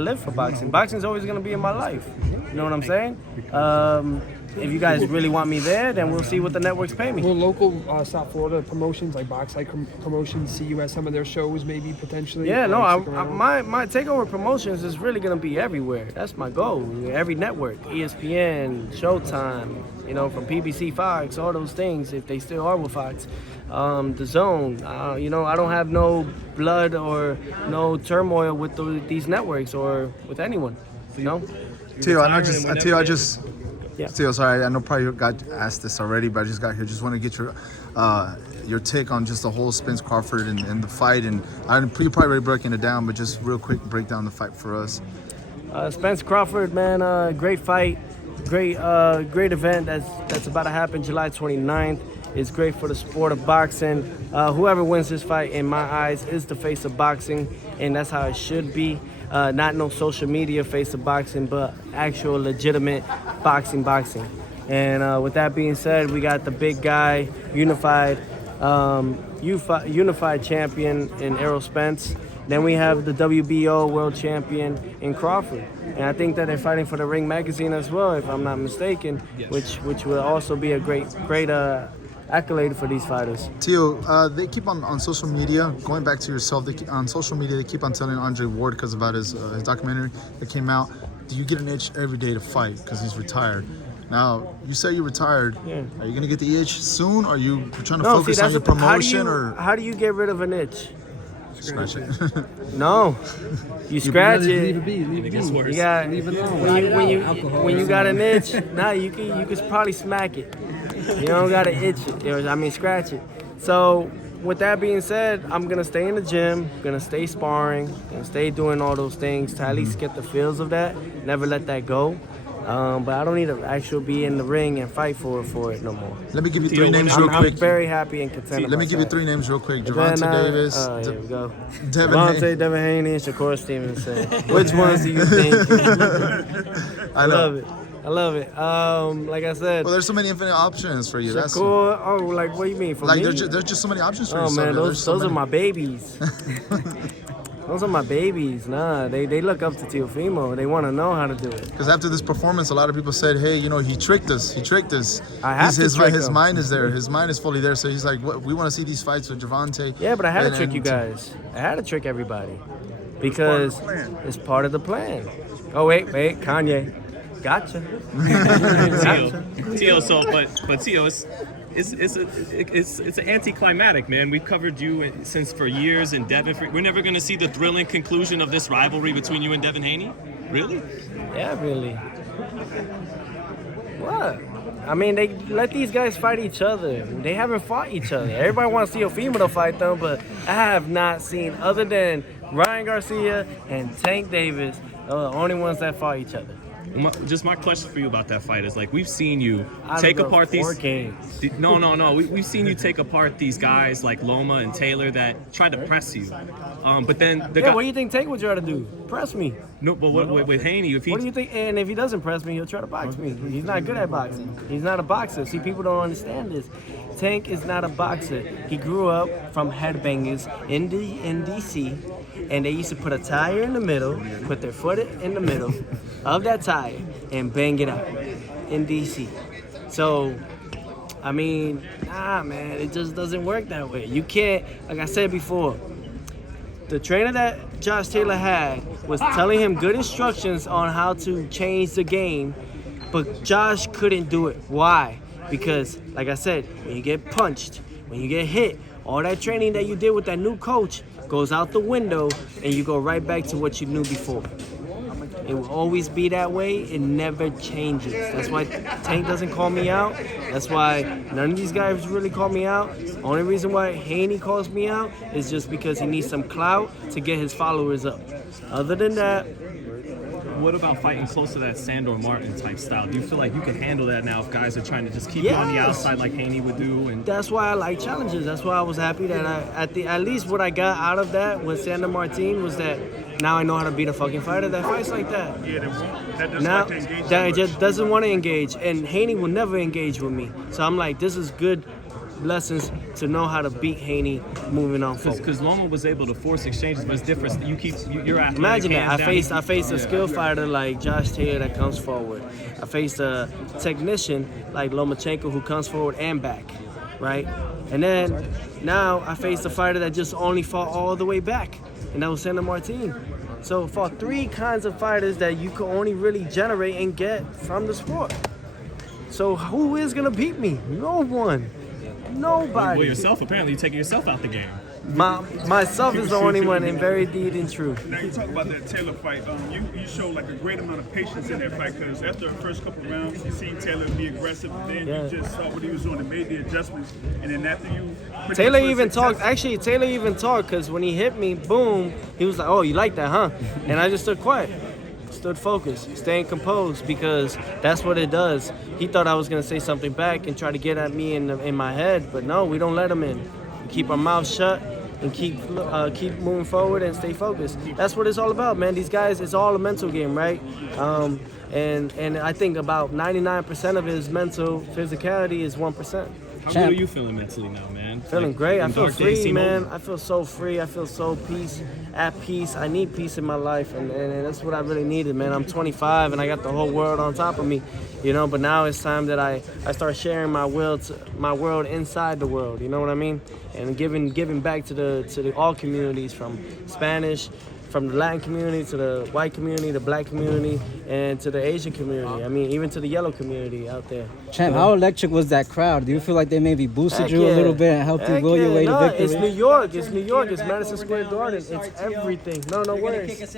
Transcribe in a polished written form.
live for boxing. Boxing's always going to be in my life. You know what I'm saying? If you guys really want me there, then we'll see what the networks pay me. Will local South Florida promotions like Box Like promotions see you at some of their shows, maybe potentially? Yeah, no, my takeover promotions is really gonna be everywhere. That's my goal. Every network, ESPN, Showtime, you know, from PBC, Fox, all those things. If they still are with Fox, the Zone. You know, I don't have no blood or no turmoil with these networks or with anyone. You know. Teo, Teo, sorry, I know probably you got asked this already, but I just got here. Just want to get your take on just the whole Spence Crawford and the fight. And you probably already breaking it down, but just real quick, break down the fight for us. Spence Crawford, man, great fight, great event that's about to happen July 29th. It's great for the sport of boxing. Whoever wins this fight, in my eyes, is the face of boxing, and that's how it should be. Not no social media face of boxing, but actual legitimate boxing. And with that being said, we got the big guy, unified champion in Errol Spence. Then we have the WBO world champion in Crawford. And I think that they're fighting for the Ring magazine as well, if I'm not mistaken, yes. which will also be a great accolade for these fighters. Teo, they keep on social media, going back to yourself, on social media, they keep on telling Andre Ward, because about his documentary that came out, do you get an itch every day to fight because he's retired? Now, you say you're retired. Yeah. Are you going to get the itch soon? Or are you trying to focus on your promotion? How do you get rid of an itch? Scratch it. No, you scratch it. Leave it be. You got, leave it alone. When you got an itch, you can probably smack it. You don't gotta itch it. Scratch it. So with that being said, I'm gonna stay in the gym, gonna stay sparring, gonna stay doing all those things to at least get the feels of that. Never let that go. But I don't need to actually be in the ring and fight for it no more. Let me give you three names real quick. I'm very happy and content. Let me give you three names real quick. Gervonta Davis. Here we go. Devin Haney, and Shakur Stevenson. Which ones do you think? I love it. Like I said. Well, there's so many infinite options for you. Shakur, like what do you mean? For me? There's just so many options for you. Oh man, those are my babies. Those are my babies. Nah, they look up to Teofimo. They want to know how to do it. Because after this performance, a lot of people said, hey, he tricked us. I have to trick his mind is there. His mind is fully there. So he's like, we want to see these fights with Gervonta. Yeah, but I had to trick you guys. I had to trick everybody. Because it's part of the plan. Oh, wait, Kanye. Gotcha. Teo, but Teo, it's an anticlimactic, man. We've covered you since for years in Devin. We're never gonna see the thrilling conclusion of this rivalry between you and Devin Haney. Really? Yeah, really. What? They let these guys fight each other. They haven't fought each other. Everybody wants Teofimo to fight them, but I have not seen, other than Ryan Garcia and Tank Davis, the only ones that fought each other. My question for you about that fight is, like, we've seen you take apart these. No. We've seen you take apart these guys like Loma and Taylor that tried to press you, but then what do you think Tank would try to do? Press me? No, but with Haney, what do you think? And if he doesn't press me, he'll try to box me. He's not good at boxing. He's not a boxer. See, people don't understand this. Tank is not a boxer. He grew up from headbangers in DC, and they used to put a tire in the middle, put their foot in the middle of that tire, and bang it out in DC. So, nah, man, it just doesn't work that way. You can't, like I said before, the trainer that Josh Taylor had was telling him good instructions on how to change the game, but Josh couldn't do it. Why? Because, like I said, when you get punched, when you get hit, all that training that you did with that new coach goes out the window, and you go right back to what you knew before. It will always be that way. It never changes. That's why Tank doesn't call me out. That's why none of these guys really call me out. Only reason why Haney calls me out is just because he needs some clout to get his followers up. Other than that, what about fighting close to that Sandor Martin type style? Do you feel like you can handle that now if guys are trying to just keep you on the outside like Haney would do? And that's why I like challenges. That's why I was happy that at least what I got out of that with Sandor Martin was that now I know how to beat a fucking fighter that fights like that. Yeah, that doesn't now, like to engage. That just doesn't want to engage, and Haney will never engage with me. So I'm like, this is good lessons to know how to beat Haney moving on forward. Because Loma was able to force exchanges, but it's different. You're athletic. Imagine that. hands I down. faced a skill fighter like Josh Taylor that comes forward. I faced a technician like Lomachenko who comes forward and back, right? And then now I faced a fighter that just only fought all the way back, and that was Sandor Martin. So fought 3 kinds of fighters that you can only really generate and get from the sport. So who is gonna beat me? No one. Nobody. Well, yourself, apparently you're taking yourself out the game. Myself is the only one, and very deed and true. Now you talk about that Taylor fight. You showed like a great amount of patience in that fight because after the first couple rounds, you seen Taylor be aggressive, and then you just saw what he was doing and made the adjustments. And then after you, Taylor even talked. Actually, Taylor even talked because when he hit me, boom, he was like, "Oh, you like that, huh?" And I just stood quiet, stood focused, staying composed because that's what it does. He thought I was gonna say something back and try to get at me in my head, but no, we don't let him in. We keep our mouth shut and keep moving forward and stay focused. That's what it's all about, man. These guys, it's all a mental game, right? And I think about 99% of his mental physicality is 1%. How good are you feeling mentally now, man? Feeling great. I feel dark days free, seem man. over? I feel so free. I feel so at peace. I need peace in my life, and that's what I really needed, man. I'm 25, and I got the whole world on top of me, you know. But now it's time that I start sharing my world inside the world. You know what I mean? And giving back to the all communities, from Spanish, from the Latin community to the white community, the black community, and to the Asian community. I mean, even to the yellow community out there. Champ, how electric was that crowd? Do you feel like they maybe boosted Heck you a yeah. little bit and helped you Heck will your yeah. way to No, victory? It's New York. It's Madison Square Garden. It's everything. No worries.